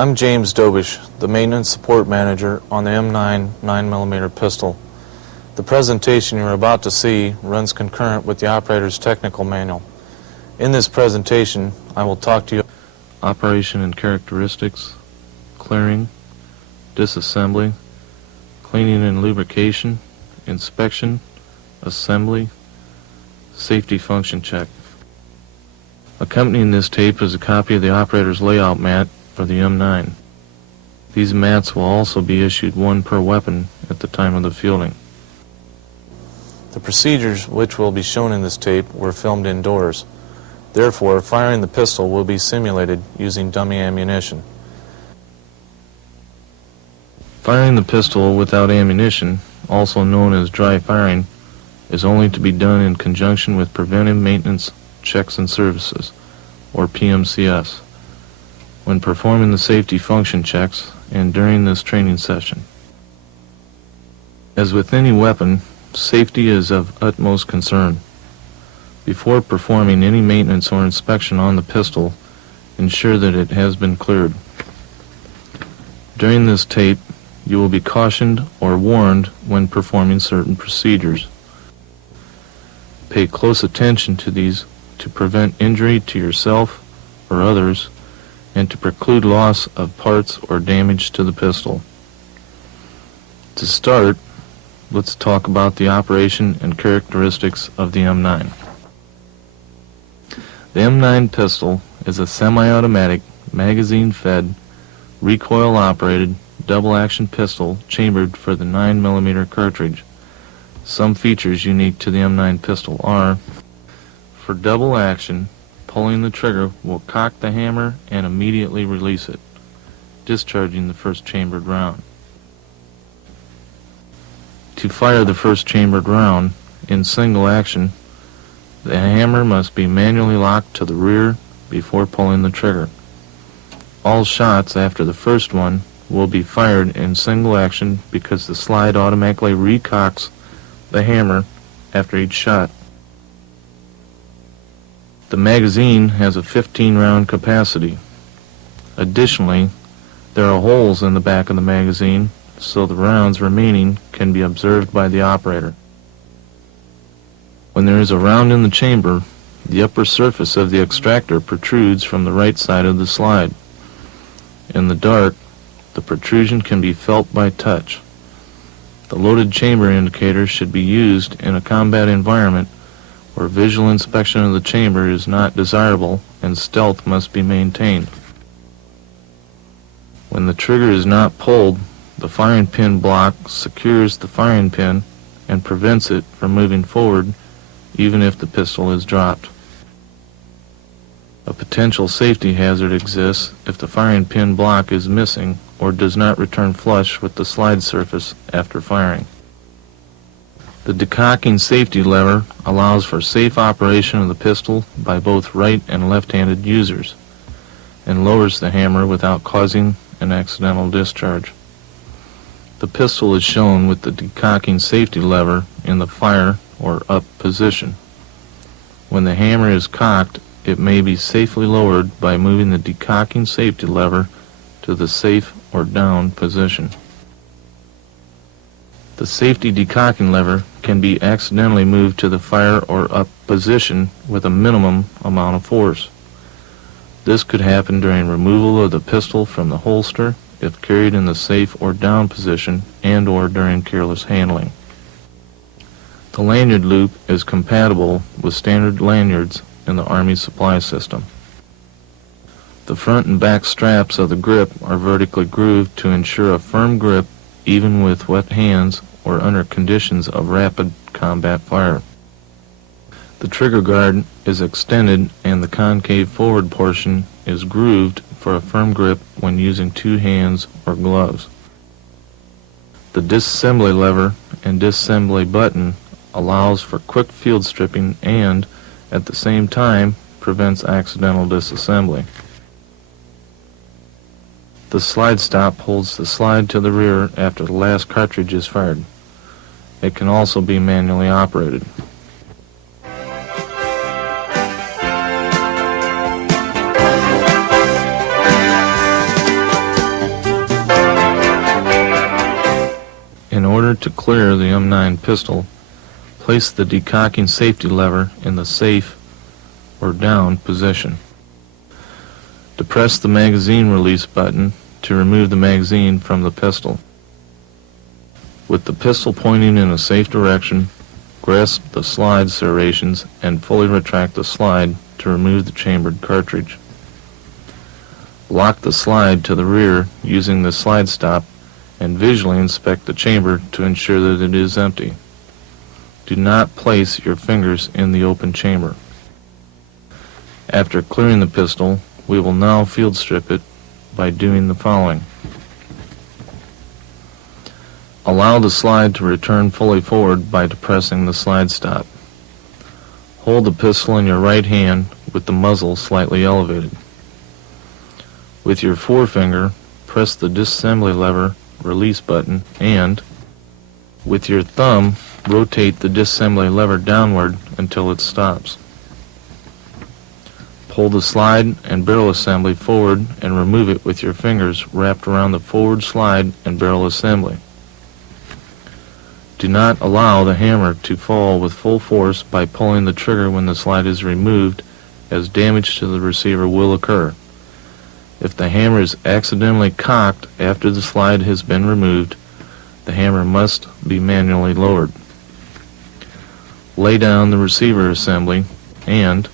I'm James Dobish, the Maintenance Support Manager on the M9 9mm pistol. The presentation you're about to see runs concurrent with the operator's technical manual. In this presentation, I will talk to you about operation and characteristics, clearing, disassembly, cleaning and lubrication, inspection, assembly, safety function check. Accompanying this tape is a copy of the operator's layout mat for the M9. These mats will also be issued one per weapon at the time of the fielding. The procedures which will be shown in this tape were filmed indoors. Therefore, firing the pistol will be simulated using dummy ammunition. Firing the pistol without ammunition, also known as dry firing, is only to be done in conjunction with preventive maintenance checks and services, or PMCS, when performing the safety function checks and during this training session. As with any weapon, safety is of utmost concern. Before performing any maintenance or inspection on the pistol, ensure that it has been cleared. During this tape, you will be cautioned or warned when performing certain procedures. Pay close attention to these to prevent injury to yourself or others and to preclude loss of parts or damage to the pistol. To start, let's talk about the operation and characteristics of the M9. The M9 pistol is a semi-automatic, magazine-fed, recoil-operated, double-action pistol chambered for the 9mm cartridge. Some features unique to the M9 pistol are: for double action, pulling the trigger will cock the hammer and immediately release it, discharging the first chambered round. To fire the first chambered round in single action, the hammer must be manually locked to the rear before pulling the trigger. All shots after the first one will be fired in single action because the slide automatically recocks the hammer after each shot. The magazine has a 15-round capacity. Additionally, there are holes in the back of the magazine, so the rounds remaining can be observed by the operator. When there is a round in the chamber, the upper surface of the extractor protrudes from the right side of the slide. In the dark, the protrusion can be felt by touch. The loaded chamber indicator should be used in a combat environment where visual inspection of the chamber is not desirable and stealth must be maintained. When the trigger is not pulled, the firing pin block secures the firing pin and prevents it from moving forward even if the pistol is dropped. A potential safety hazard exists if the firing pin block is missing or does not return flush with the slide surface after firing. The decocking safety lever allows for safe operation of the pistol by both right and left-handed users and lowers the hammer without causing an accidental discharge. The pistol is shown with the decocking safety lever in the fire or up position. When the hammer is cocked, it may be safely lowered by moving the decocking safety lever to the safe or down position. The safety decocking lever can be accidentally moved to the fire or up position with a minimum amount of force. This could happen during removal of the pistol from the holster if carried in the safe or down position and or during careless handling. The lanyard loop is compatible with standard lanyards in the Army supply system. The front and back straps of the grip are vertically grooved to ensure a firm grip even with wet hands or under conditions of rapid combat fire. The trigger guard is extended and the concave forward portion is grooved for a firm grip when using two hands or gloves. The disassembly lever and disassembly button allows for quick field stripping and, at the same time, prevents accidental disassembly. The slide stop holds the slide to the rear after the last cartridge is fired. It can also be manually operated. clear the M9 pistol, place the decocking safety lever in the safe or down position. Depress the magazine release button to remove the magazine from the pistol. With the pistol pointing in a safe direction, grasp the slide serrations and fully retract the slide to remove the chambered cartridge. Lock the slide to the rear using the slide stop and visually inspect the chamber to ensure that it is empty. Do not place your fingers in the open chamber. After clearing the pistol, we will now field strip it by doing the following. Allow the slide to return fully forward by depressing the slide stop. Hold the pistol in your right hand with the muzzle slightly elevated. With your forefinger, press the disassembly lever release button and, with your thumb, rotate the disassembly lever downward until it stops. Pull the slide and barrel assembly forward and remove it with your fingers wrapped around the forward slide and barrel assembly. Do not allow the hammer to fall with full force by pulling the trigger when the slide is removed, as damage to the receiver will occur. If the hammer is accidentally cocked after the slide has been removed, the hammer must be manually lowered. Lay down the receiver assembly and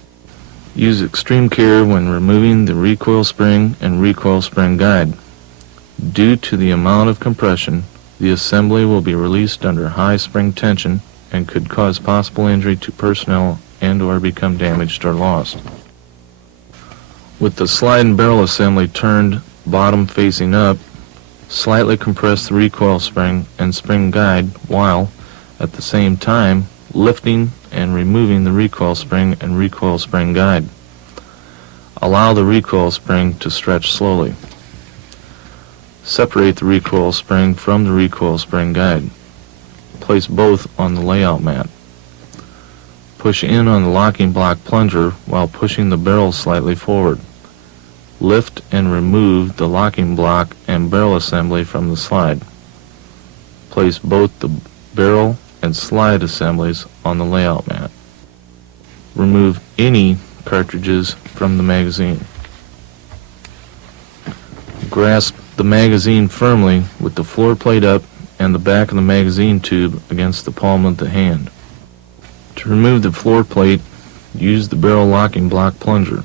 use extreme care when removing the recoil spring and recoil spring guide. Due to the amount of compression, the assembly will be released under high spring tension and could cause possible injury to personnel and/or become damaged or lost. With the slide and barrel assembly turned bottom facing up, slightly compress the recoil spring and spring guide while, at the same time, lifting and removing the recoil spring and recoil spring guide. Allow the recoil spring to stretch slowly. Separate the recoil spring from the recoil spring guide. Place both on the layout mat. Push in on the locking block plunger while pushing the barrel slightly forward. Lift and remove the locking block and barrel assembly from the slide. Place both the barrel and slide assemblies on the layout mat. Remove any cartridges from the magazine. Grasp the magazine firmly with the floor plate up and the back of the magazine tube against the palm of the hand. To remove the floor plate, use the barrel locking block plunger.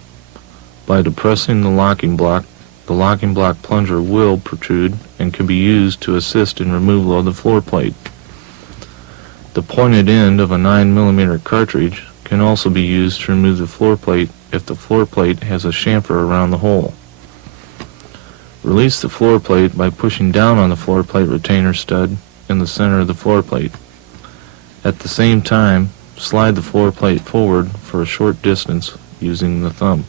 By depressing the locking block plunger will protrude and can be used to assist in removal of the floor plate. The pointed end of a 9mm cartridge can also be used to remove the floor plate if the floor plate has a chamfer around the hole. Release the floor plate by pushing down on the floor plate retainer stud in the center of the floor plate. At the same time, slide the floor plate forward for a short distance using the thumb.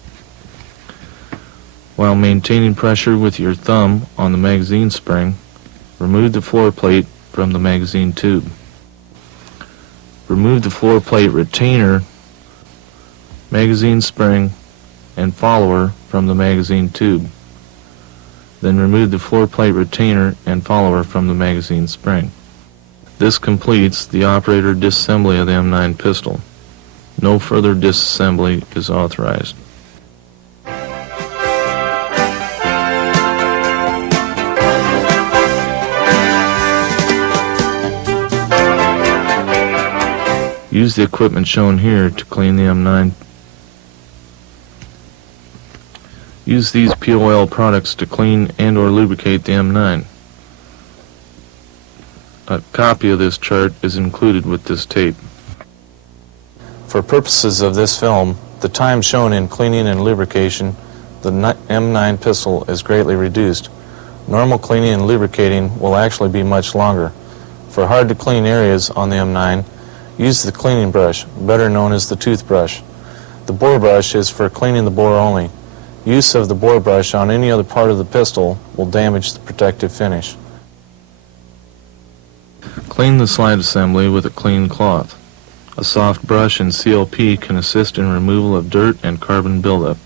While maintaining pressure with your thumb on the magazine spring, remove the floor plate from the magazine tube. Remove the floor plate retainer, magazine spring, and follower from the magazine tube. Then remove the floor plate retainer and follower from the magazine spring. This completes the operator disassembly of the M9 pistol. No further disassembly is authorized. Use the equipment shown here to clean the M9. Use these POL products to clean and or lubricate the M9. A copy of this chart is included with this tape. For purposes of this film, the time shown in cleaning and lubrication the M9 pistol is greatly reduced. Normal cleaning and lubricating will actually be much longer. For hard to clean areas on the M9, use the cleaning brush, better known as the toothbrush. The bore brush is for cleaning the bore only. Use of the bore brush on any other part of the pistol will damage the protective finish. Clean the slide assembly with a clean cloth. A soft brush and CLP can assist in removal of dirt and carbon buildup.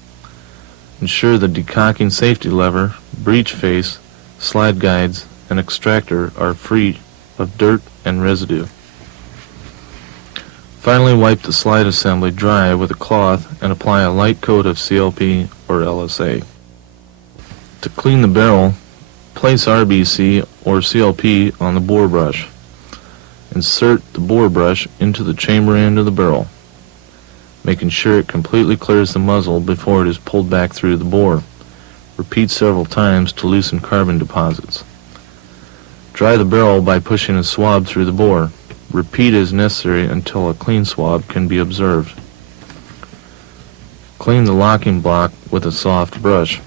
Ensure the decocking safety lever, breech face, slide guides, and extractor are free of dirt and residue. Finally, wipe the slide assembly dry with a cloth and apply a light coat of CLP or LSA. To clean the barrel, place RBC or CLP on the bore brush. Insert the bore brush into the chamber end of the barrel, making sure it completely clears the muzzle before it is pulled back through the bore. Repeat several times to loosen carbon deposits. Dry the barrel by pushing a swab through the bore. Repeat as necessary until a clean swab can be observed. Clean the locking block with a soft brush.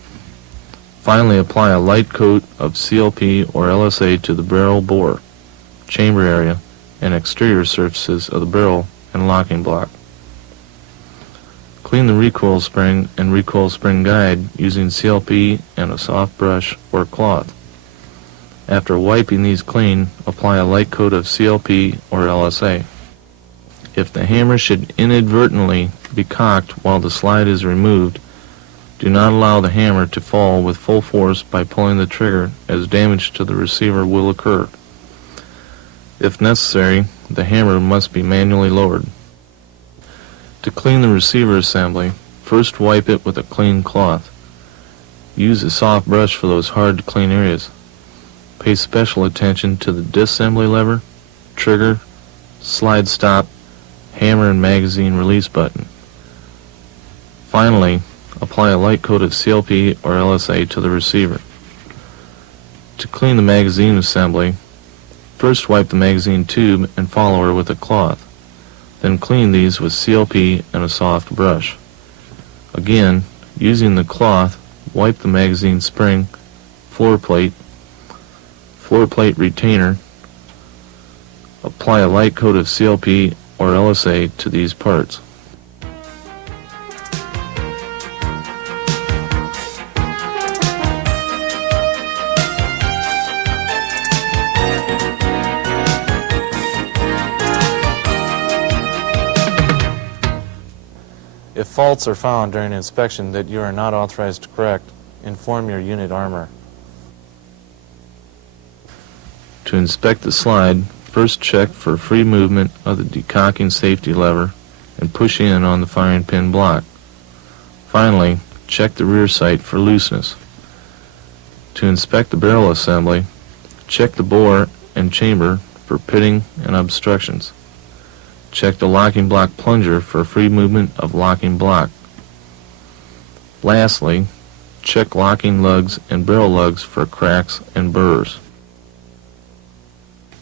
Finally, apply a light coat of CLP or LSA to the barrel bore, chamber area, and exterior surfaces of the barrel and locking block. Clean the recoil spring and recoil spring guide using CLP and a soft brush or cloth. After wiping these clean, apply a light coat of CLP or LSA. If the hammer should inadvertently be cocked while the slide is removed, do not allow the hammer to fall with full force by pulling the trigger, as damage to the receiver will occur. If necessary, the hammer must be manually lowered. To clean the receiver assembly, first wipe it with a clean cloth. Use a soft brush for those hard to clean areas. Pay special attention to the disassembly lever, trigger, slide stop, hammer and magazine release button. Finally, apply a light coat of CLP or LSA to the receiver. To clean the magazine assembly, first wipe the magazine tube and follower with a cloth. Then clean these with CLP and a soft brush. Again, using the cloth, wipe the magazine spring, floor plate retainer. Apply a light coat of CLP or LSA to these parts. If faults are found during inspection that you are not authorized to correct, inform your unit armor. To inspect the slide, first check for free movement of the decocking safety lever and push in on the firing pin block. Finally, check the rear sight for looseness. To inspect the barrel assembly, check the bore and chamber for pitting and obstructions. Check the locking block plunger for free movement of locking block. Lastly, check locking lugs and barrel lugs for cracks and burrs.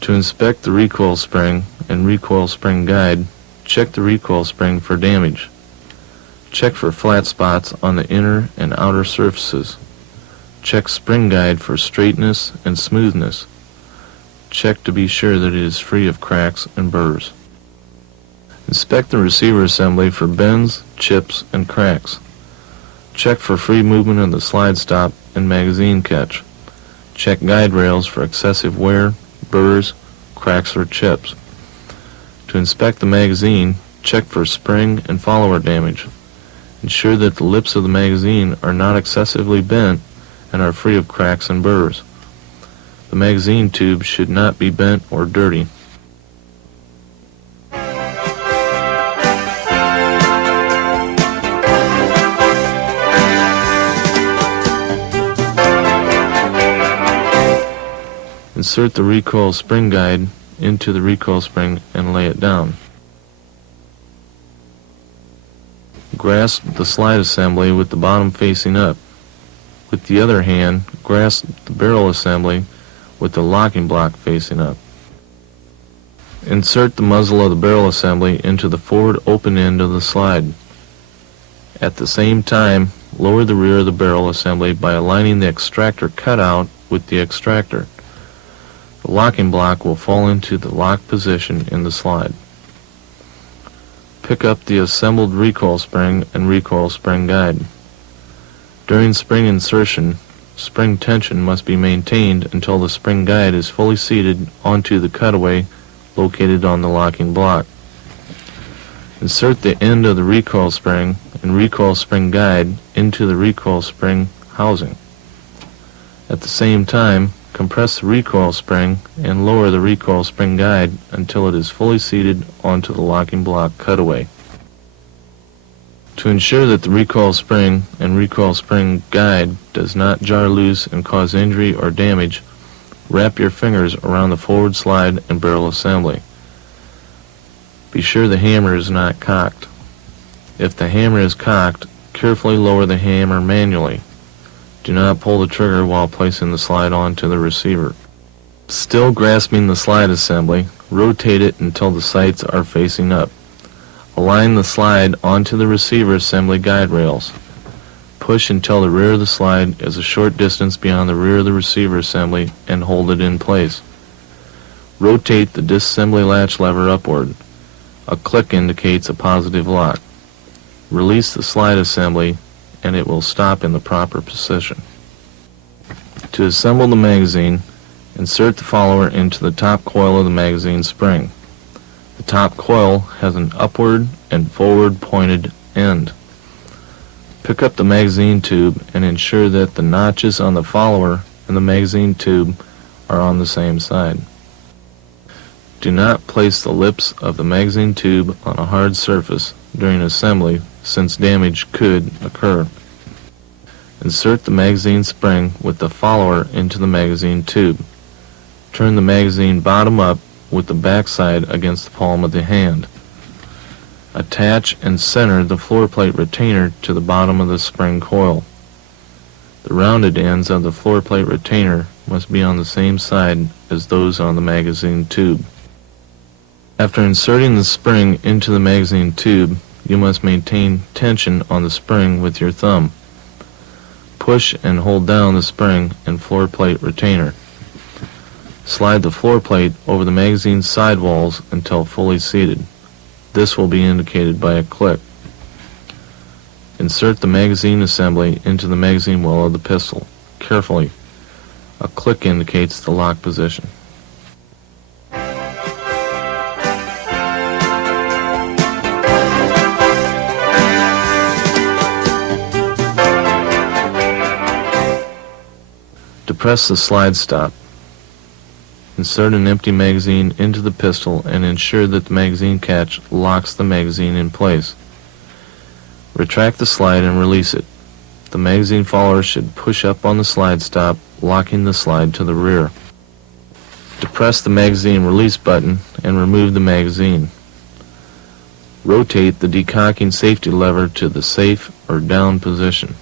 To inspect the recoil spring and recoil spring guide, check the recoil spring for damage. Check for flat spots on the inner and outer surfaces. Check spring guide for straightness and smoothness. Check to be sure that it is free of cracks and burrs. Inspect the receiver assembly for bends, chips, and cracks. Check for free movement of the slide stop and magazine catch. Check guide rails for excessive wear, burrs, cracks, or chips. To inspect the magazine, check for spring and follower damage. Ensure that the lips of the magazine are not excessively bent and are free of cracks and burrs. The magazine tube should not be bent or dirty. Insert the recoil spring guide into the recoil spring and lay it down. Grasp the slide assembly with the bottom facing up. With the other hand, grasp the barrel assembly with the locking block facing up. Insert the muzzle of the barrel assembly into the forward open end of the slide. At the same time, lower the rear of the barrel assembly by aligning the extractor cutout with the extractor. The locking block will fall into the lock position in the slide. Pick up the assembled recoil spring and recoil spring guide. During spring insertion, spring tension must be maintained until the spring guide is fully seated onto the cutaway located on the locking block. Insert the end of the recoil spring and recoil spring guide into the recoil spring housing. At the same time, Compress the recoil spring and lower the recoil spring guide until it is fully seated onto the locking block cutaway. To ensure that the recoil spring and recoil spring guide does not jar loose and cause injury or damage, wrap your fingers around the forward slide and barrel assembly. Be sure the hammer is not cocked. If the hammer is cocked, carefully lower the hammer manually. Do not pull the trigger while placing the slide onto the receiver. Still grasping the slide assembly, rotate it until the sights are facing up. Align the slide onto the receiver assembly guide rails. Push until the rear of the slide is a short distance beyond the rear of the receiver assembly and hold it in place. Rotate the disassembly latch lever upward. A click indicates a positive lock. Release the slide assembly and it will stop in the proper position. To assemble the magazine, insert the follower into the top coil of the magazine spring. The top coil has an upward and forward pointed end. Pick up the magazine tube and ensure that the notches on the follower and the magazine tube are on the same side. Do not place the lips of the magazine tube on a hard surface during assembly, since damage could occur. Insert the magazine spring with the follower into the magazine tube. Turn the magazine bottom up with the backside against the palm of the hand. Attach and center the floor plate retainer to the bottom of the spring coil. The rounded ends of the floor plate retainer must be on the same side as those on the magazine tube. After inserting the spring into the magazine tube, you must maintain tension on the spring with your thumb. Push and hold down the spring and floor plate retainer. Slide the floor plate over the magazine sidewalls until fully seated. This will be indicated by a click. Insert the magazine assembly into the magazine well of the pistol. Carefully. A click indicates the lock position. Depress the slide stop. Insert an empty magazine into the pistol and ensure that the magazine catch locks the magazine in place. Retract the slide and release it. The magazine follower should push up on the slide stop, locking the slide to the rear. Depress the magazine release button and remove the magazine. Rotate the decocking safety lever to the safe or down position.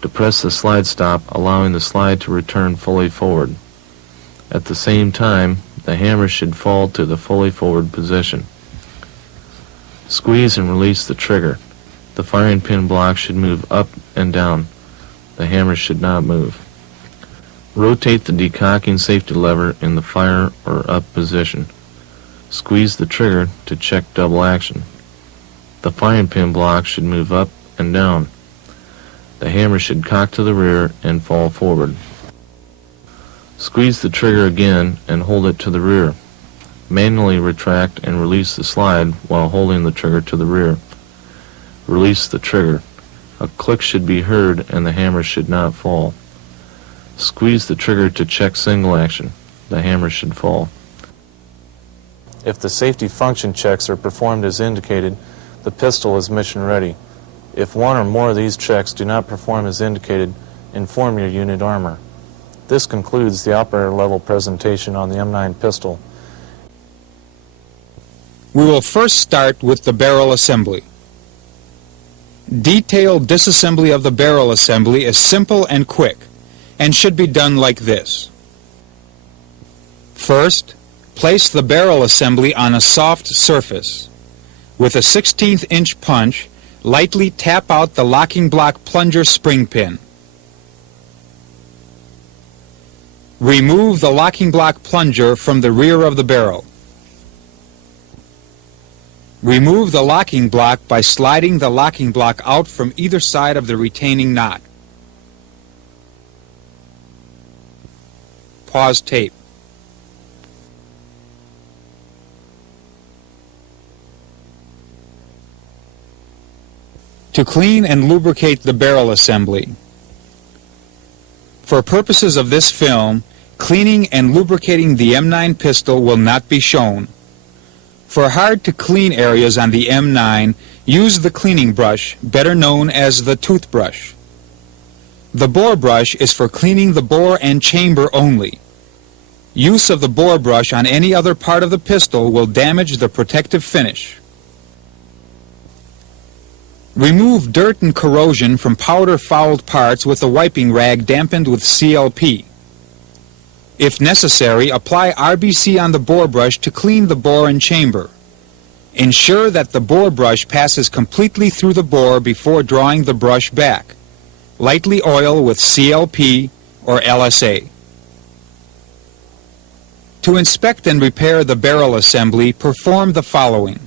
Depress the slide stop, allowing the slide to return fully forward. At the same time, the hammer should fall to the fully forward position. Squeeze and release the trigger. The firing pin block should move up and down. The hammer should not move. Rotate the decocking safety lever in the fire or up position. Squeeze the trigger to check double action. The firing pin block should move up and down. The hammer should cock to the rear and fall forward. Squeeze the trigger again and hold it to the rear. Manually retract and release the slide while holding the trigger to the rear. Release the trigger. A click should be heard and the hammer should not fall. Squeeze the trigger to check single action. The hammer should fall. If the safety function checks are performed as indicated, the pistol is mission ready. If one or more of these checks do not perform as indicated, inform your unit armor. This concludes the operator level presentation on the M9 pistol. We will first start with the barrel assembly. Detailed disassembly of the barrel assembly is simple and quick, and should be done like this. First, place the barrel assembly on a soft surface. With a 1/16 inch punch, lightly tap out the locking block plunger spring pin. Remove the locking block plunger from the rear of the barrel. Remove the locking block by sliding the locking block out from either side of the retaining knot. Pause tape. To clean and lubricate the barrel assembly. For purposes of this film, Cleaning and lubricating the M9 pistol will not be shown. For hard-to-clean areas on the M9, use the cleaning brush, better known as the toothbrush. The bore brush is for cleaning the bore and chamber only. Use of the bore brush on any other part of the pistol will damage the protective finish. Remove dirt and corrosion from powder-fouled parts with a wiping rag dampened with CLP. If necessary, apply RBC on the bore brush to clean the bore and chamber. Ensure that the bore brush passes completely through the bore before drawing the brush back. Lightly oil with CLP or LSA. To inspect and repair the barrel assembly, perform the following.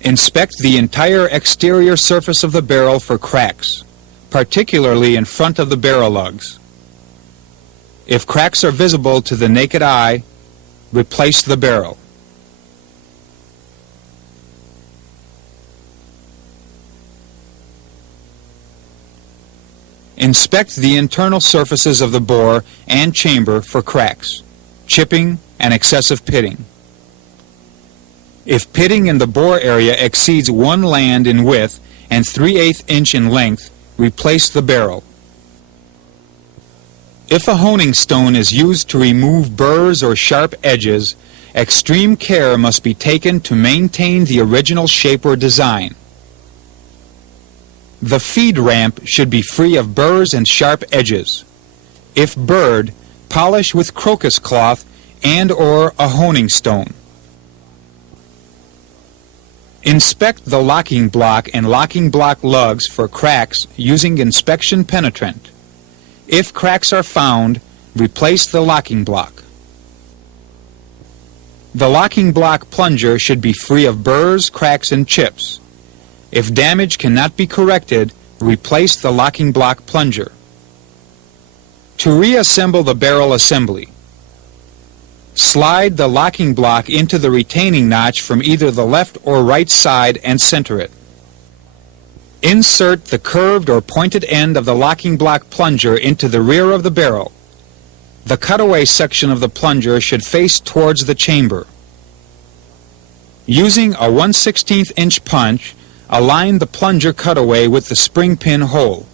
Inspect the entire exterior surface of the barrel for cracks, particularly in front of the barrel lugs. If cracks are visible to the naked eye, replace the barrel. Inspect the internal surfaces of the bore and chamber for cracks, chipping, and excessive pitting. If pitting in the bore area exceeds 1 land in width and 3/8 inch in length, replace the barrel. If a honing stone is used to remove burrs or sharp edges, extreme care must be taken to maintain the original shape or design. The feed ramp should be free of burrs and sharp edges. If burred, polish with crocus cloth and/or a honing stone. Inspect the locking block and locking block lugs for cracks using inspection penetrant. If cracks are found, replace the locking block. The locking block plunger should be free of burrs, cracks, and chips. If damage cannot be corrected, replace the locking block plunger. To reassemble the barrel assembly, slide the locking block into the retaining notch from either the left or right side and center it. Insert the curved or pointed end of the locking block plunger into the rear of the barrel. The cutaway section of the plunger should face towards the chamber. Using a 1/16 inch punch, align the plunger cutaway with the spring pin hole.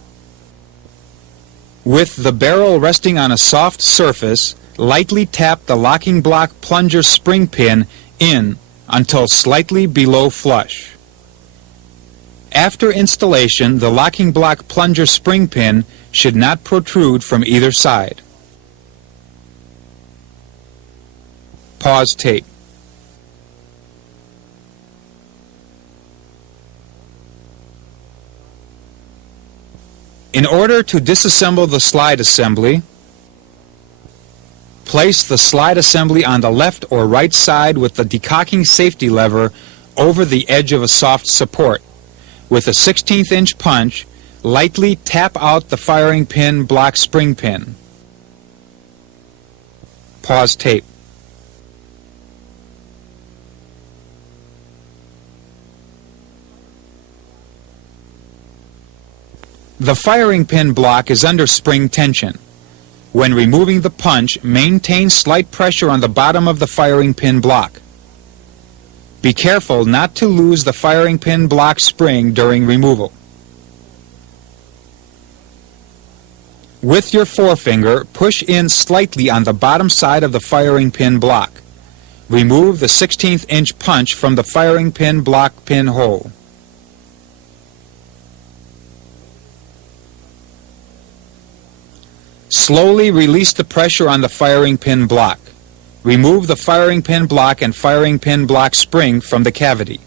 With the barrel resting on a soft surface, lightly tap the locking block plunger spring pin in until slightly below flush. After installation, the locking block plunger spring pin should not protrude from either side. Pause tape. In order to disassemble the slide assembly, place the slide assembly on the left or right side with the decocking safety lever over the edge of a soft support. With a 1/16 inch punch, lightly tap out the firing pin block spring pin. Pause tape. The firing pin block is under spring tension. When removing the punch, maintain slight pressure on the bottom of the firing pin block. Be careful not to lose the firing pin block spring during removal. With your forefinger, push in slightly on the bottom side of the firing pin block. Remove the 1/16 inch punch from the firing pin block pin hole. Slowly release the pressure on the firing pin block. Remove the firing pin block and firing pin block spring from the cavity.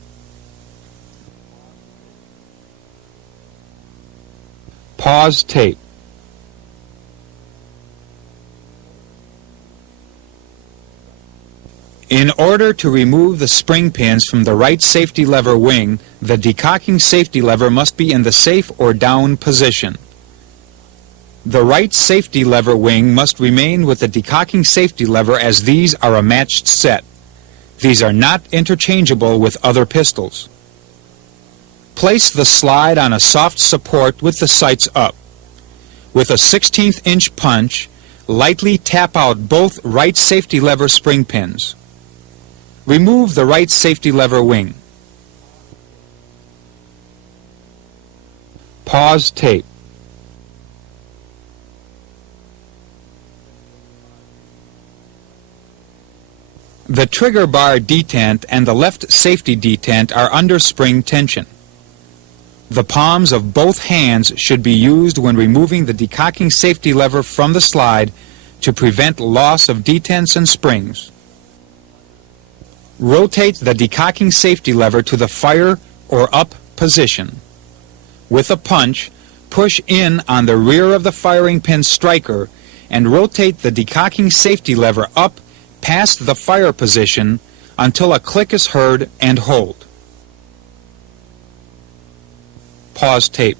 Pause tape. In order to remove the spring pins from the right safety lever wing, the decocking safety lever must be in the safe or down position. The right safety lever wing must remain with the decocking safety lever as these are a matched set. These are not interchangeable with other pistols. Place the slide on a soft support with the sights up. With a 1/16 inch punch, lightly tap out both right safety lever spring pins. Remove the right safety lever wing. Pause tape. The trigger bar detent and the left safety detent are under spring tension. The palms of both hands should be used when removing the decocking safety lever from the slide to prevent loss of detents and springs. Rotate the decocking safety lever to the fire or up position. With a punch, push in on the rear of the firing pin striker and rotate the decocking safety lever up past the fire position until a click is heard and hold. Pause tape.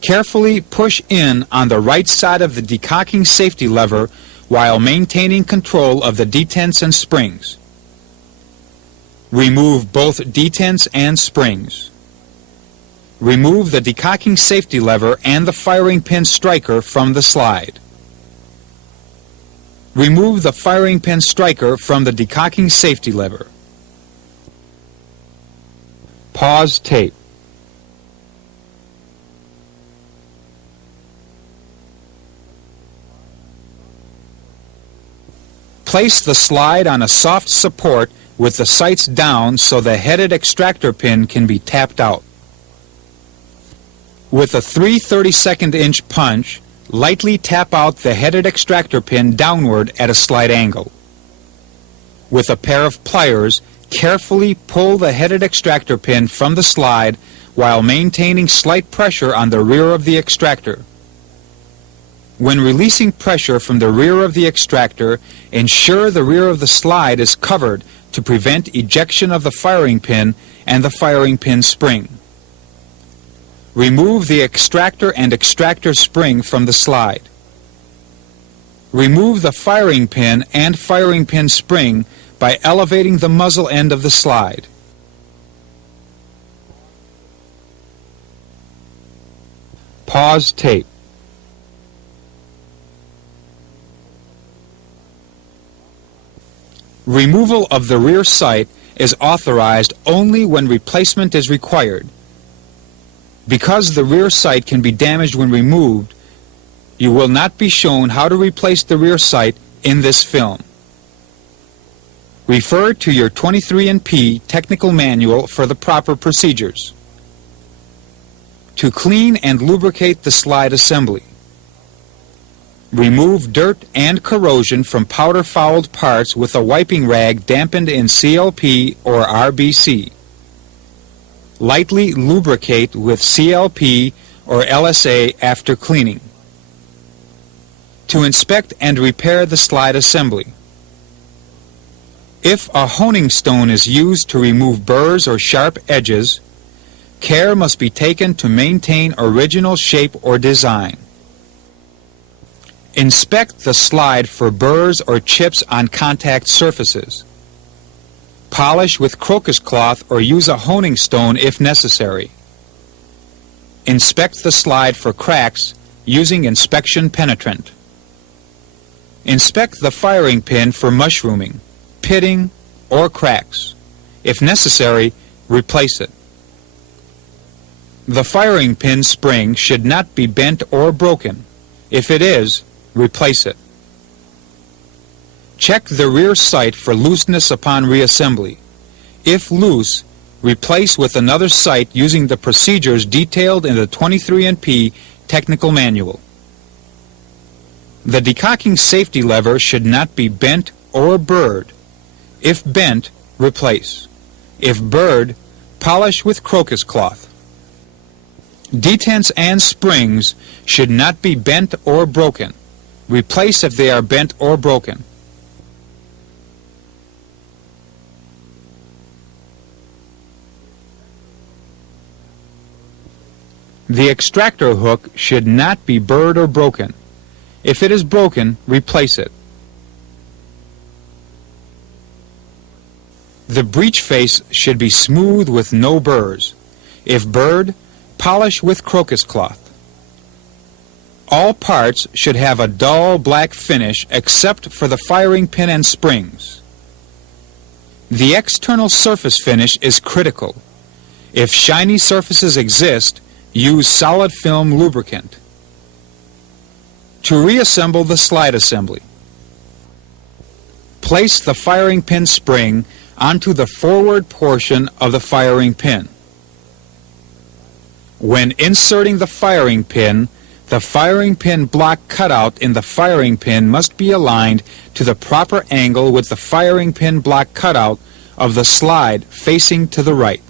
Carefully push in on the right side of the decocking safety lever while maintaining control of the detents and springs. Remove both detents and springs. Remove the decocking safety lever and the firing pin striker from the slide. Remove the firing pin striker from the decocking safety lever. Pause tape. Place the slide on a soft support with the sights down so the headed extractor pin can be tapped out. With a 3/32 inch punch, lightly tap out the headed extractor pin downward at a slight angle. With a pair of pliers, carefully pull the headed extractor pin from the slide while maintaining slight pressure on the rear of the extractor. When releasing pressure from the rear of the extractor, ensure the rear of the slide is covered to prevent ejection of the firing pin and the firing pin spring. Remove the extractor and extractor spring from the slide. Remove the firing pin and firing pin spring by elevating the muzzle end of the slide. Pause tape. Removal of the rear sight is authorized only when replacement is required. Because the rear sight can be damaged when removed, you will not be shown how to replace the rear sight in this film. Refer to your 23&P technical manual for the proper procedures. To clean and lubricate the slide assembly. Remove dirt and corrosion from powder-fouled parts with a wiping rag dampened in CLP or RBC. Lightly lubricate with CLP or LSA after cleaning. To inspect and repair the slide assembly. If a honing stone is used to remove burrs or sharp edges, care must be taken to maintain original shape or design. Inspect the slide for burrs or chips on contact surfaces. Polish with crocus cloth or use a honing stone if necessary. Inspect the slide for cracks using inspection penetrant. Inspect the firing pin for mushrooming, pitting, or cracks. If necessary, replace it. The firing pin spring should not be bent or broken. If it is, replace it. Check the rear sight for looseness upon reassembly. If loose, replace with another sight using the procedures detailed in the 23&P technical manual. The decocking safety lever should not be bent or burred. If bent, replace. If burred, polish with crocus cloth. Detents and springs should not be bent or broken. Replace if they are bent or broken. The extractor hook should not be burred or broken. If it is broken, replace it. The breech face should be smooth with no burrs. If burred, polish with crocus cloth. All parts should have a dull black finish except for the firing pin and springs. The external surface finish is critical. If shiny surfaces exist, use solid film lubricant. To reassemble the slide assembly, place the firing pin spring onto the forward portion of the firing pin. When inserting the firing pin block cutout in the firing pin must be aligned to the proper angle with the firing pin block cutout of the slide facing to the right.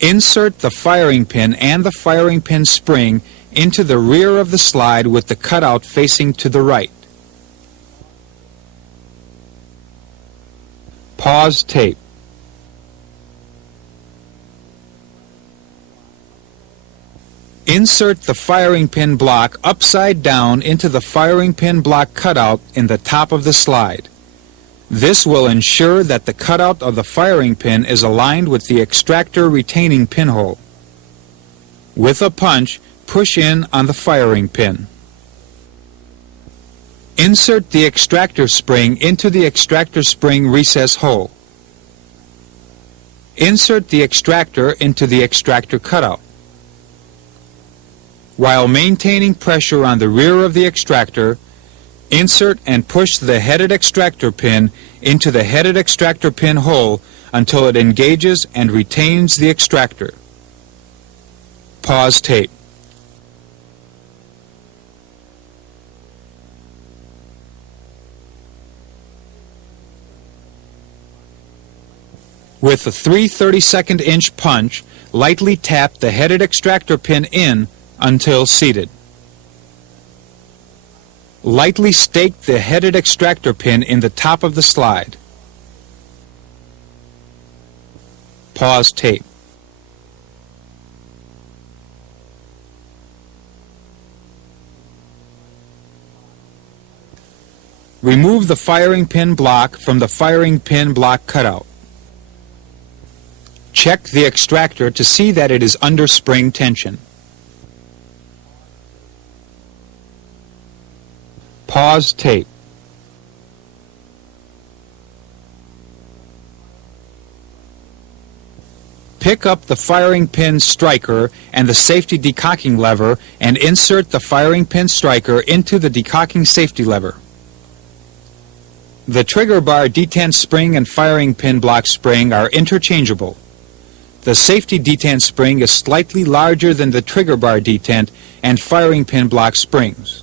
Insert the firing pin and the firing pin spring into the rear of the slide with the cutout facing to the right. Pause tape. Insert the firing pin block upside down into the firing pin block cutout in the top of the slide. This will ensure that the cutout of the firing pin is aligned with the extractor retaining pinhole. With a punch, push in on the firing pin. Insert the extractor spring into the extractor spring recess hole. Insert the extractor into the extractor cutout. While maintaining pressure on the rear of the extractor, insert and push the headed extractor pin into the headed extractor pin hole until it engages and retains the extractor. Pause tape. With a 3/32 inch punch, lightly tap the headed extractor pin in until seated. Lightly stake the headed extractor pin in the top of the slide. Pause tape. Remove the firing pin block from the firing pin block cutout. Check the extractor to see that it is under spring tension. Pause tape. Pick up the firing pin striker and the safety decocking lever and insert the firing pin striker into the decocking safety lever. The trigger bar detent spring and firing pin block spring are interchangeable. The safety detent spring is slightly larger than the trigger bar detent and firing pin block springs.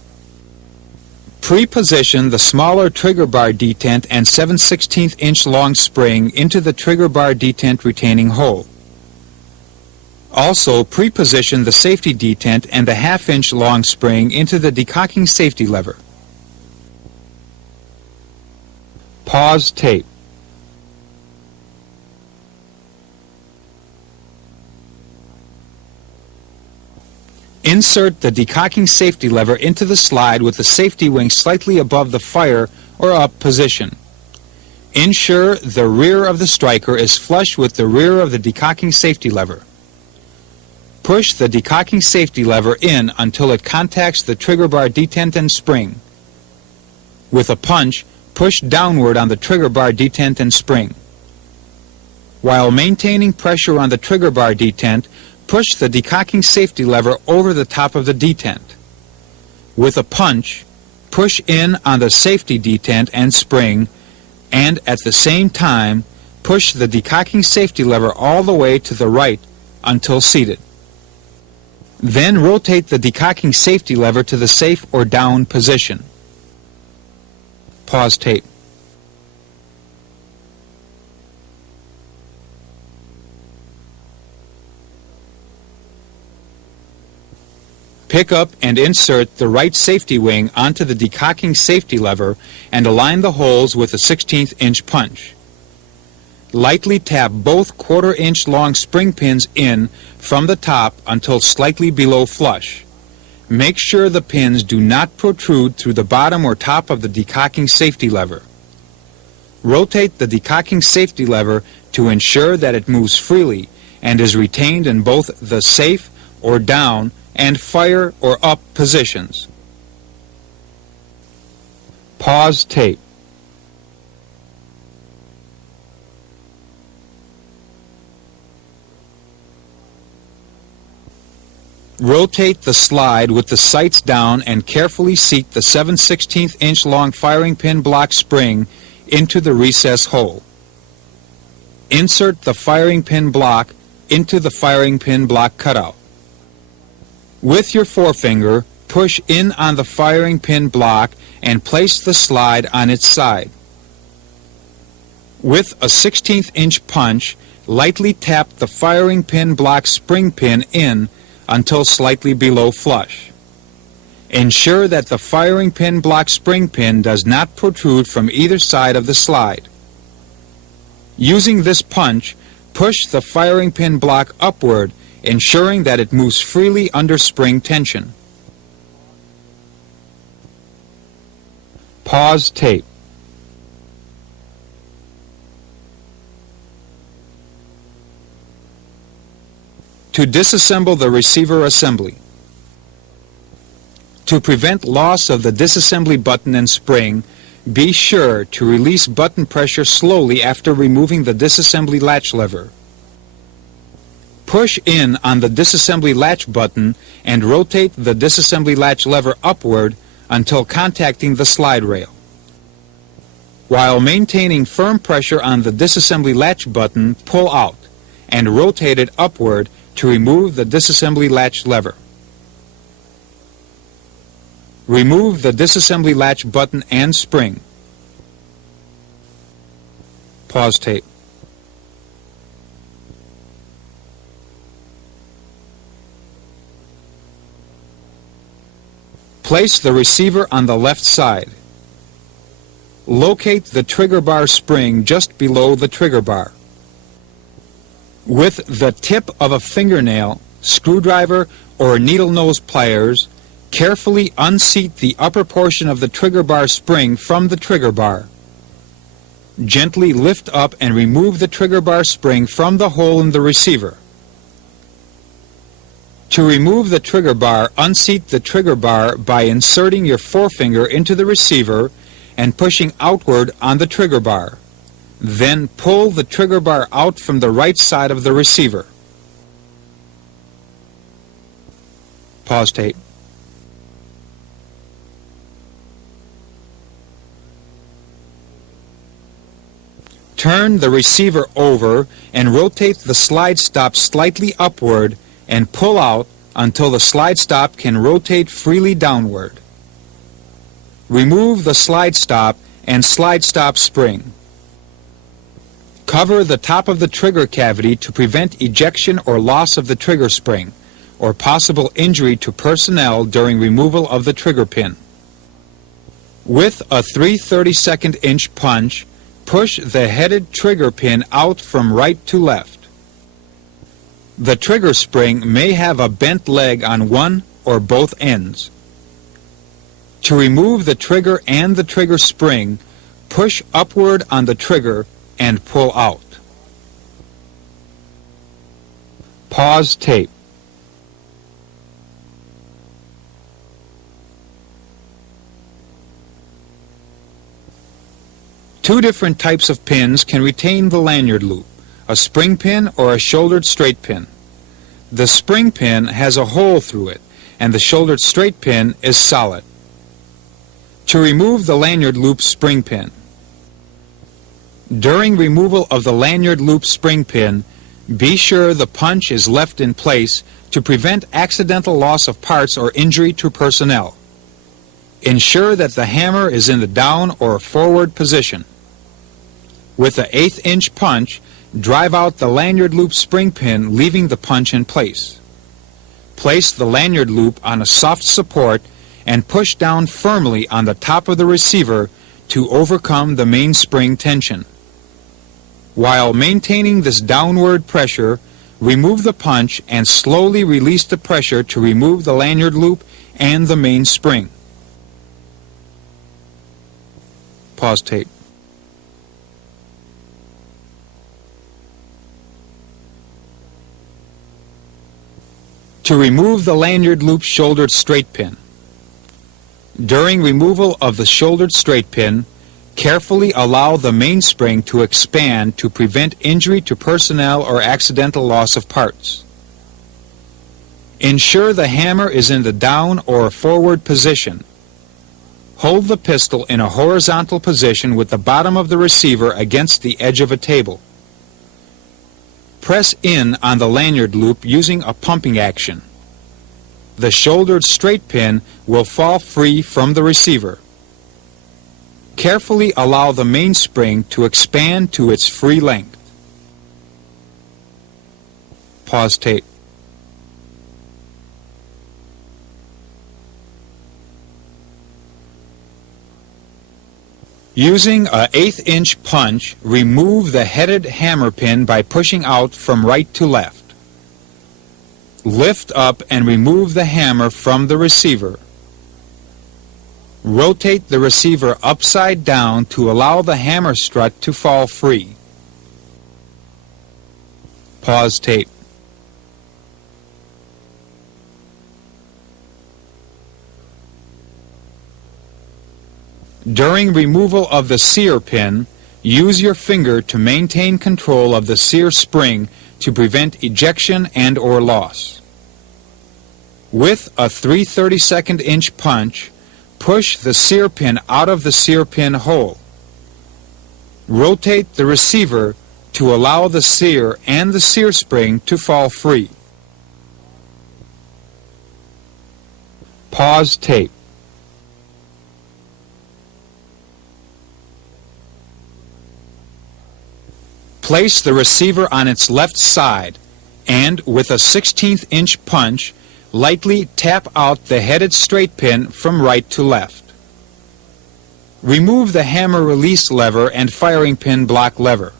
Pre-position the smaller trigger bar detent and 7/16 inch long spring into the trigger bar detent retaining hole. Also, pre-position the safety detent and the 1/2 inch long spring into the decocking safety lever. Pause tape. Insert the decocking safety lever into the slide with the safety wing slightly above the fire or up position. Ensure the rear of the striker is flush with the rear of the decocking safety lever. Push the decocking safety lever in until it contacts the trigger bar detent and spring. With a punch, push downward on the trigger bar detent and spring. While maintaining pressure on the trigger bar detent, push the decocking safety lever over the top of the detent. With a punch, push in on the safety detent and spring, and at the same time, push the decocking safety lever all the way to the right until seated. Then rotate the decocking safety lever to the safe or down position. Pause tape. Pick up and insert the right safety wing onto the decocking safety lever and align the holes with a 1/16 inch punch. Lightly tap both 1/4 inch long spring pins in from the top until slightly below flush. Make sure the pins do not protrude through the bottom or top of the decocking safety lever. Rotate the decocking safety lever to ensure that it moves freely and is retained in both the safe or down and fire or up positions. Pause tape. Rotate the slide with the sights down and carefully seat the 7/16 inch long firing pin block spring into the recess hole. Insert the firing pin block into the firing pin block cutout. With your forefinger, push in on the firing pin block and place the slide on its side. With a 1/16 inch punch, lightly tap the firing pin block spring pin in until slightly below flush. Ensure that the firing pin block spring pin does not protrude from either side of the slide. Using this punch, push the firing pin block upward, ensuring that it moves freely under spring tension. Pause tape. To disassemble the receiver assembly. To prevent loss of the disassembly button and spring, be sure to release button pressure slowly after removing the disassembly latch lever. Push in on the disassembly latch button and rotate the disassembly latch lever upward until contacting the slide rail. While maintaining firm pressure on the disassembly latch button, pull out and rotate it upward to remove the disassembly latch lever. Remove the disassembly latch button and spring. Pause tape. Place the receiver on the left side. Locate the trigger bar spring just below the trigger bar. With the tip of a fingernail, screwdriver, or needle nose pliers, carefully unseat the upper portion of the trigger bar spring from the trigger bar. Gently lift up and remove the trigger bar spring from the hole in the receiver. To remove the trigger bar, unseat the trigger bar by inserting your forefinger into the receiver and pushing outward on the trigger bar. Then pull the trigger bar out from the right side of the receiver. Pause tape. Turn the receiver over and rotate the slide stop slightly upward and pull out until the slide stop can rotate freely downward. Remove the slide stop and slide stop spring. Cover the top of the trigger cavity to prevent ejection or loss of the trigger spring, or possible injury to personnel during removal of the trigger pin. With a 3/32 inch punch, push the headed trigger pin out from right to left. The trigger spring may have a bent leg on one or both ends. To remove the trigger and the trigger spring, push upward on the trigger and pull out. Pause tape. Two different types of pins can retain the lanyard loop, a spring pin or a shouldered straight pin. The spring pin has a hole through it, and the shouldered straight pin is solid. To remove the lanyard loop spring pin. During removal of the lanyard loop spring pin, be sure the punch is left in place to prevent accidental loss of parts or injury to personnel. Ensure that the hammer is in the down or forward position. With the 1/8 inch punch, drive out the lanyard loop spring pin, leaving the punch in place. Place the lanyard loop on a soft support and push down firmly on the top of the receiver to overcome the mainspring tension. While maintaining this downward pressure, remove the punch and slowly release the pressure to remove the lanyard loop and the mainspring. Pause tape. To remove the lanyard loop shouldered straight pin. During removal of the shouldered straight pin, carefully allow the mainspring to expand to prevent injury to personnel or accidental loss of parts. Ensure the hammer is in the down or forward position. Hold the pistol in a horizontal position with the bottom of the receiver against the edge of a table. Press in on the lanyard loop using a pumping action. The shouldered straight pin will fall free from the receiver. Carefully allow the mainspring to expand to its free length. Pause tape. Using a 1/8 inch punch, remove the headed hammer pin by pushing out from right to left. Lift up and remove the hammer from the receiver. Rotate the receiver upside down to allow the hammer strut to fall free. Pause tape. During removal of the sear pin, use your finger to maintain control of the sear spring to prevent ejection and or loss. With a 3/32 inch punch, push the sear pin out of the sear pin hole. Rotate the receiver to allow the sear and the sear spring to fall free. Pause tape. Place the receiver on its left side and, with a 1/16 inch punch, lightly tap out the headed straight pin from right to left. Remove the hammer release lever and firing pin block lever.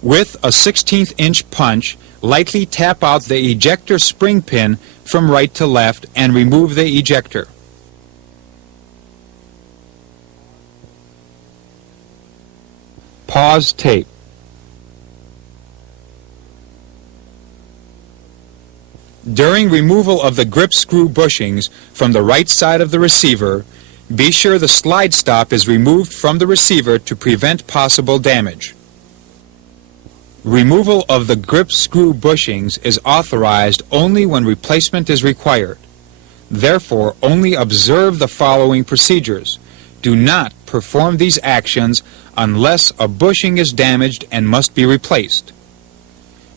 With a 1/16 inch punch, lightly tap out the ejector spring pin from right to left and remove the ejector. Pause tape. During removal of the grip screw bushings from the right side of the receiver, be sure the slide stop is removed from the receiver to prevent possible damage. Removal of the grip screw bushings is authorized only when replacement is required. Therefore, only observe the following procedures. Do not perform these actions unless a bushing is damaged and must be replaced.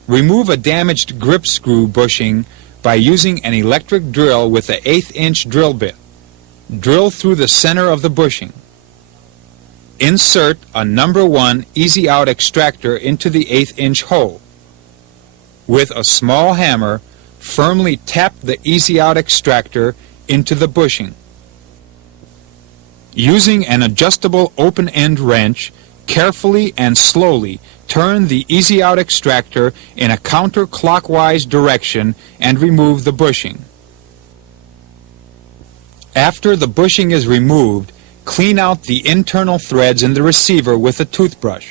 Remove a damaged grip screw bushing by using an electric drill with an 1/8 inch drill bit. Drill through the center of the bushing. Insert a number 1 easy out extractor into the 1/8 inch hole. With a small hammer, firmly tap the easy out extractor into the bushing. Using an adjustable open-end wrench, carefully and slowly turn the easy out extractor in a counterclockwise direction and remove the bushing. After the bushing is removed, clean out the internal threads in the receiver with a toothbrush.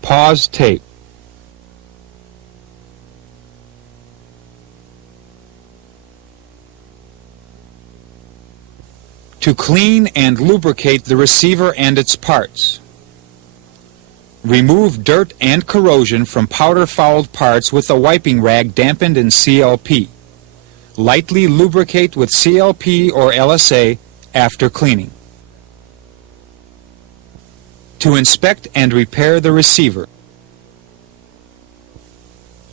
Pause tape. To clean and lubricate the receiver and its parts. Remove dirt and corrosion from powder-fouled parts with a wiping rag dampened in CLP. Lightly lubricate with CLP or LSA after cleaning. To inspect and repair the receiver.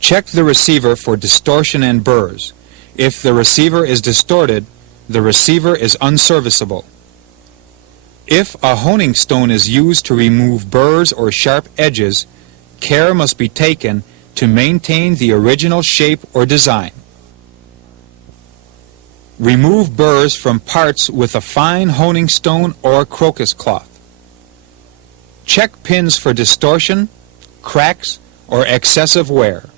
Check the receiver for distortion and burrs. If the receiver is distorted, the receiver is unserviceable. If a honing stone is used to remove burrs or sharp edges, care must be taken to maintain the original shape or design. Remove burrs from parts with a fine honing stone or crocus cloth. Check pins for distortion, cracks, or excessive wear.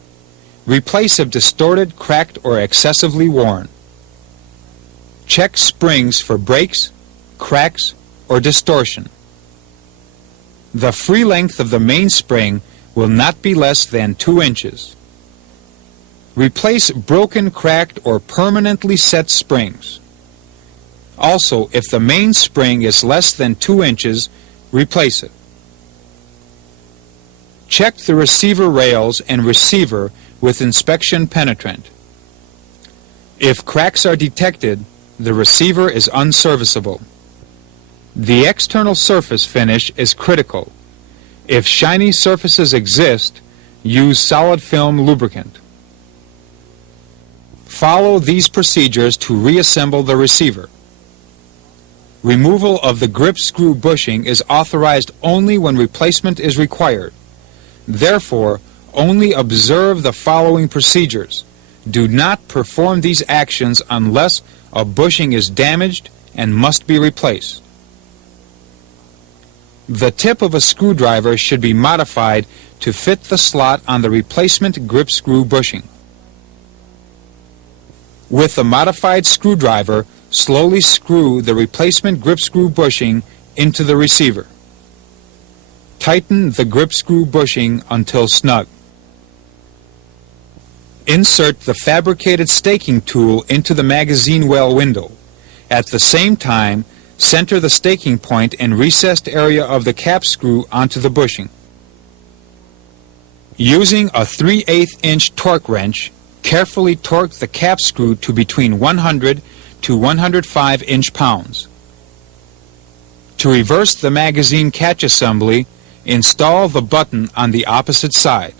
Replace if distorted, cracked, or excessively worn. Check springs for breaks, cracks, or distortion. The free length of the mainspring will not be less than 2 inches. Replace broken, cracked, or permanently set springs. Also, if the main spring is less than 2 inches, replace it. Check the receiver rails and receiver with inspection penetrant. If cracks are detected, the receiver is unserviceable. The external surface finish is critical. If shiny surfaces exist, use solid film lubricant. Follow these procedures to reassemble the receiver. Removal of the grip screw bushing is authorized only when replacement is required. Therefore, only observe the following procedures. Do not perform these actions unless a bushing is damaged and must be replaced. The tip of a screwdriver should be modified to fit the slot on the replacement grip screw bushing. With the modified screwdriver, slowly screw the replacement grip screw bushing into the receiver. Tighten the grip screw bushing until snug. Insert the fabricated staking tool into the magazine well window. At the same time, center the staking point and recessed area of the cap screw onto the bushing. Using a 3/8 inch torque wrench, carefully torque the cap screw to between 100 to 105 inch-pounds. To reverse the magazine catch assembly, install the button on the opposite side.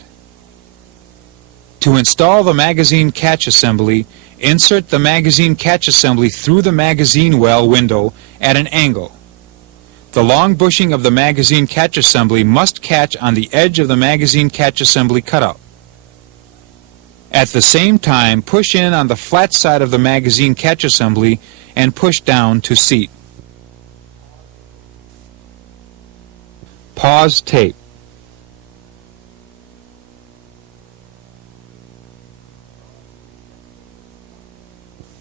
To install the magazine catch assembly, insert the magazine catch assembly through the magazine well window at an angle. The long bushing of the magazine catch assembly must catch on the edge of the magazine catch assembly cutout. At the same time, push in on the flat side of the magazine catch assembly and push down to seat. Pause tape.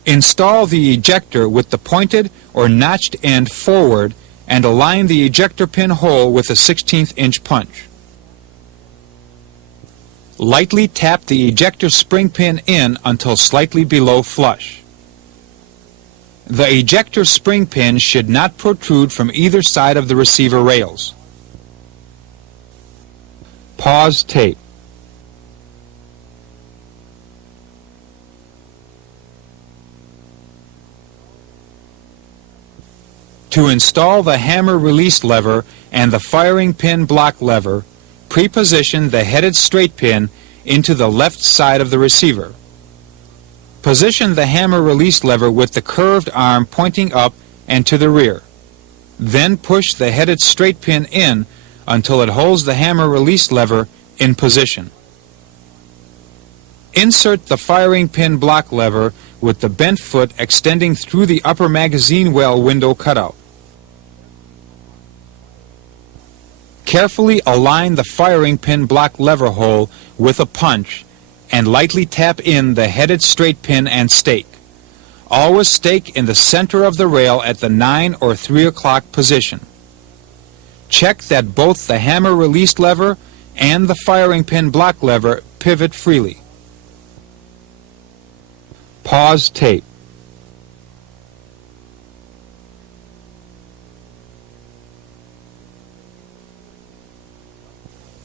Install the ejector with the pointed or notched end forward and align the ejector pin hole with a 1/16 inch punch. Lightly tap the ejector spring pin in until slightly below flush. The ejector spring pin should not protrude from either side of the receiver rails. Pause tape. To install the hammer release lever and the firing pin block lever, pre-position the headed straight pin into the left side of the receiver. Position the hammer release lever with the curved arm pointing up and to the rear. Then push the headed straight pin in until it holds the hammer release lever in position. Insert the firing pin block lever with the bent foot extending through the upper magazine well window cutout. Carefully align the firing pin block lever hole with a punch and lightly tap in the headed straight pin and stake. Always stake in the center of the rail at the 9 or 3 o'clock position. Check that both the hammer release lever and the firing pin block lever pivot freely. Pause tape.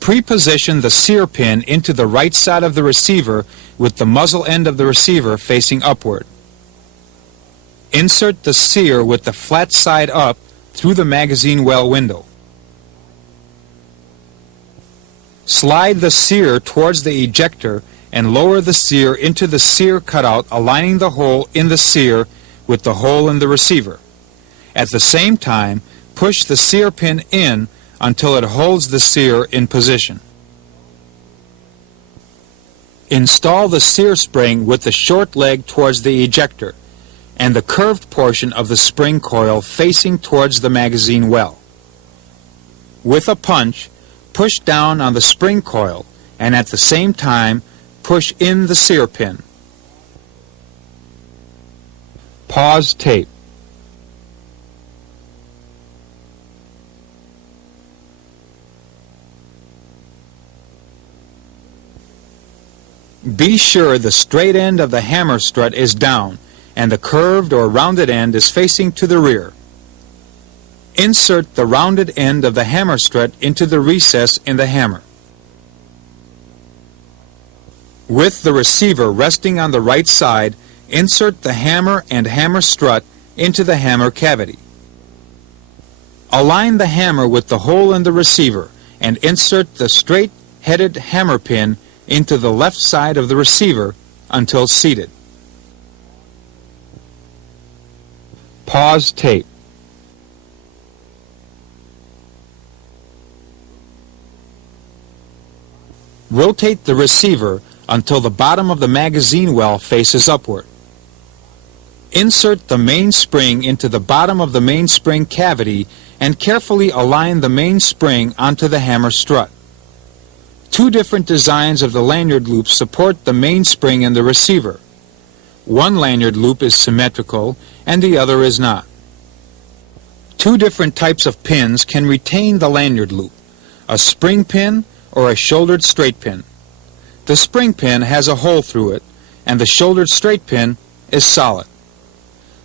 Pre-position the sear pin into the right side of the receiver with the muzzle end of the receiver facing upward. Insert the sear with the flat side up through the magazine well window. Slide the sear towards the ejector and lower the sear into the sear cutout, aligning the hole in the sear with the hole in the receiver. At the same time, push the sear pin in until it holds the sear in position. Install the sear spring with the short leg towards the ejector and the curved portion of the spring coil facing towards the magazine well. With a punch, push down on the spring coil and at the same time push in the sear pin. Pause tape. Be sure the straight end of the hammer strut is down and the curved or rounded end is facing to the rear. Insert the rounded end of the hammer strut into the recess in the hammer. With the receiver resting on the right side, insert the hammer and hammer strut into the hammer cavity. Align the hammer with the hole in the receiver and insert the straight-headed hammer pin into the left side of the receiver until seated. Pause tape. Rotate the receiver until the bottom of the magazine well faces upward. Insert the mainspring into the bottom of the mainspring cavity and carefully align the mainspring onto the hammer strut. Two different designs of the lanyard loop support the mainspring in the receiver. One lanyard loop is symmetrical and the other is not. Two different types of pins can retain the lanyard loop, a spring pin or a shouldered straight pin. The spring pin has a hole through it, and the shouldered straight pin is solid.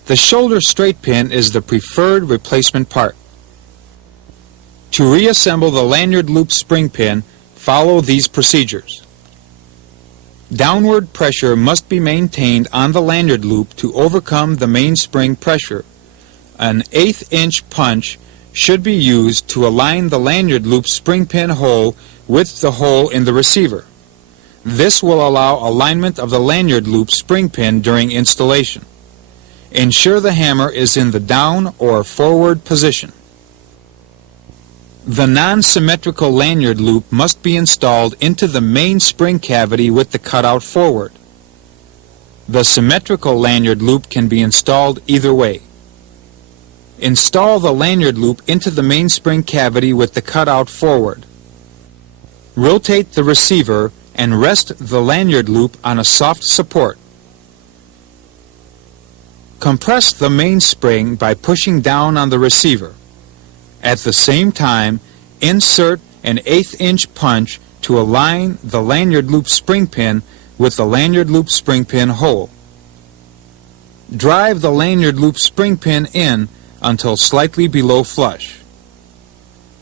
The shoulder straight pin is the preferred replacement part. To reassemble the lanyard loop spring pin, follow these procedures. Downward pressure must be maintained on the lanyard loop to overcome the mainspring pressure. An 1/8 inch punch should be used to align the lanyard loop spring pin hole with the hole in the receiver. This will allow alignment of the lanyard loop spring pin during installation. Ensure the hammer is in the down or forward position. The non-symmetrical lanyard loop must be installed into the main spring cavity with the cutout forward. The symmetrical lanyard loop can be installed either way. Install the lanyard loop into the mainspring cavity with the cutout forward. Rotate the receiver and rest the lanyard loop on a soft support. Compress the mainspring by pushing down on the receiver. At the same time, insert an 1/8 inch punch to align the lanyard loop spring pin with the lanyard loop spring pin hole. Drive the lanyard loop spring pin in until slightly below flush.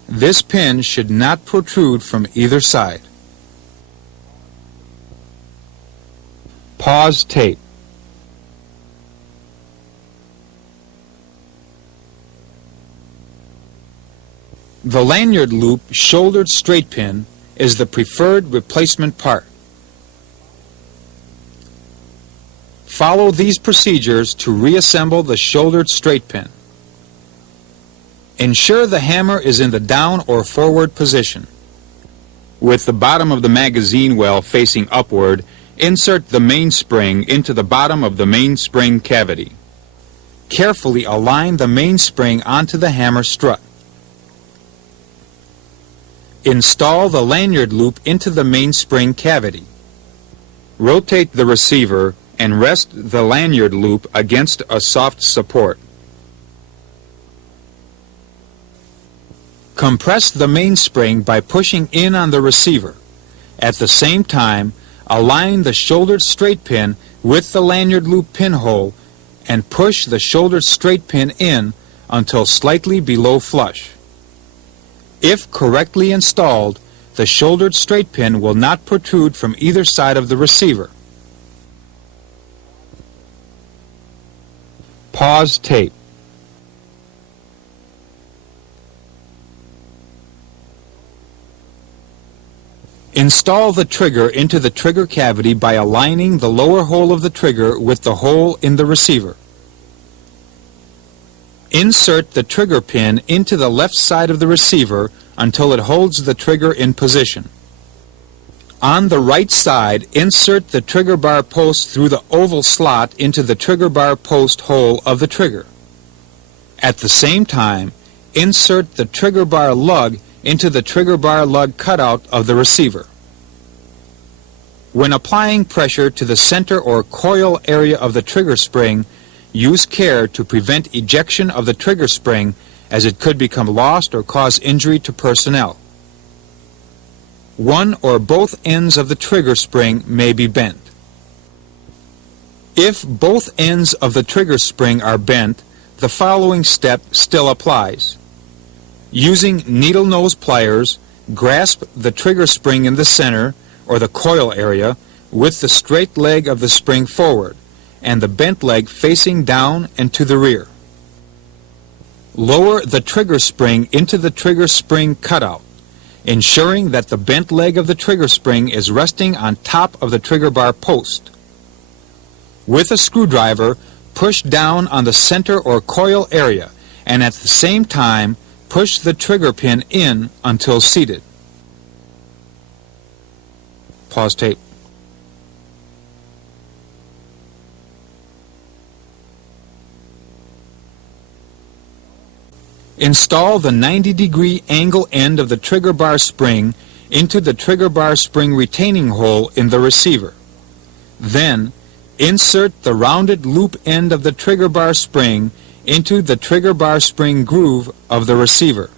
This pin should not protrude from either side. Pause tape. The lanyard loop shouldered straight pin is the preferred replacement part. Follow these procedures to reassemble the shouldered straight pin. Ensure the hammer is in the down or forward position. With the bottom of the magazine well facing upward, insert the mainspring into the bottom of the mainspring cavity. Carefully align the mainspring onto the hammer strut. Install the lanyard loop into the mainspring cavity. Rotate the receiver and rest the lanyard loop against a soft support. Compress the mainspring by pushing in on the receiver. At the same time, align the shouldered straight pin with the lanyard loop pinhole and push the shouldered straight pin in until slightly below flush. If correctly installed, the shouldered straight pin will not protrude from either side of the receiver. Pause tape. Install the trigger into the trigger cavity by aligning the lower hole of the trigger with the hole in the receiver. Insert the trigger pin into the left side of the receiver until it holds the trigger in position. On the right side, insert the trigger bar post through the oval slot into the trigger bar post hole of the trigger. At the same time, insert the trigger bar lug into the trigger bar lug cutout of the receiver. When applying pressure to the center or coil area of the trigger spring, use care to prevent ejection of the trigger spring as it could become lost or cause injury to personnel. one or both ends of the trigger spring may be bent. If both ends of the trigger spring are bent, the following step still applies. Using needle nose pliers, grasp the trigger spring in the center, or the coil area, with the straight leg of the spring forward, and the bent leg facing down and to the rear. Lower the trigger spring into the trigger spring cutout, ensuring that the bent leg of the trigger spring is resting on top of the trigger bar post. With a screwdriver, push down on the center or coil area, and at the same time, push the trigger pin in until seated. Pause tape. Install the 90-degree angle end of the trigger bar spring into the trigger bar spring retaining hole in the receiver. Then, insert the rounded loop end of the trigger bar spring into the trigger bar spring groove of the receiver.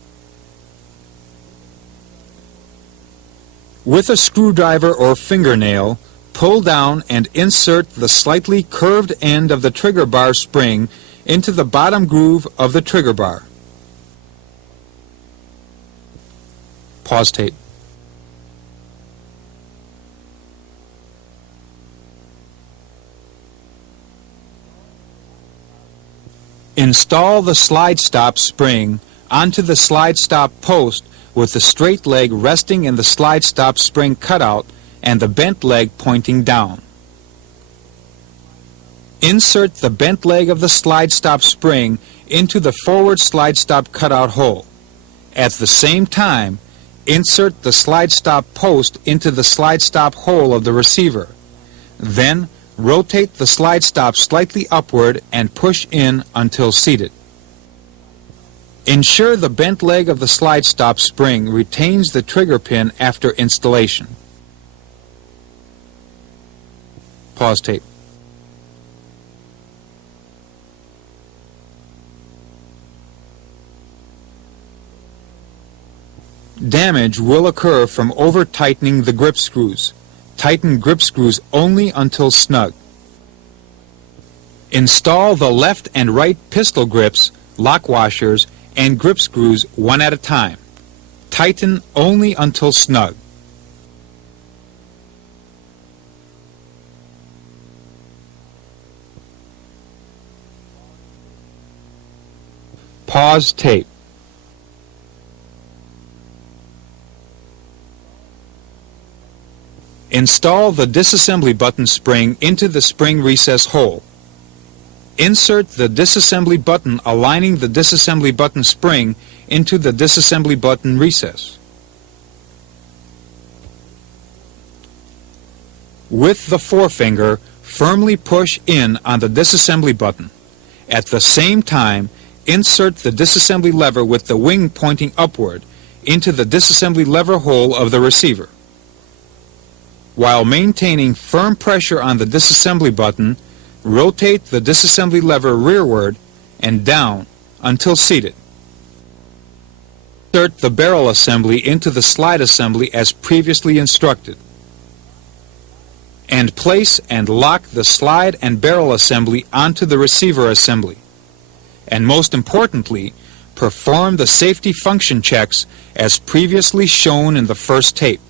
With a screwdriver or fingernail, pull down and insert the slightly curved end of the trigger bar spring into the bottom groove of the trigger bar. Pause tape. Install the slide stop spring onto the slide stop post with the straight leg resting in the slide stop spring cutout and the bent leg pointing down. Insert the bent leg of the slide stop spring into the forward slide stop cutout hole. At the same time, insert the slide stop post into the slide stop hole of the receiver. Then, rotate the slide stop slightly upward and push in until seated. Ensure the bent leg of the slide stop spring retains the trigger pin after installation. Pause tape. Damage will occur from over-tightening the grip screws. Tighten grip screws only until snug. Install the left and right pistol grips, lock washers, and grip screws one at a time. Tighten only until snug. Pause tape. Install the disassembly button spring into the spring recess hole. Insert the disassembly button aligning the disassembly button spring into the disassembly button recess. With the forefinger, firmly push in on the disassembly button. At the same time, insert the disassembly lever with the wing pointing upward into the disassembly lever hole of the receiver. While maintaining firm pressure on the disassembly button, rotate the disassembly lever rearward and down until seated. Insert the barrel assembly into the slide assembly as previously instructed. And place and lock the slide and barrel assembly onto the receiver assembly. And most importantly, perform the safety function checks as previously shown in the first tape.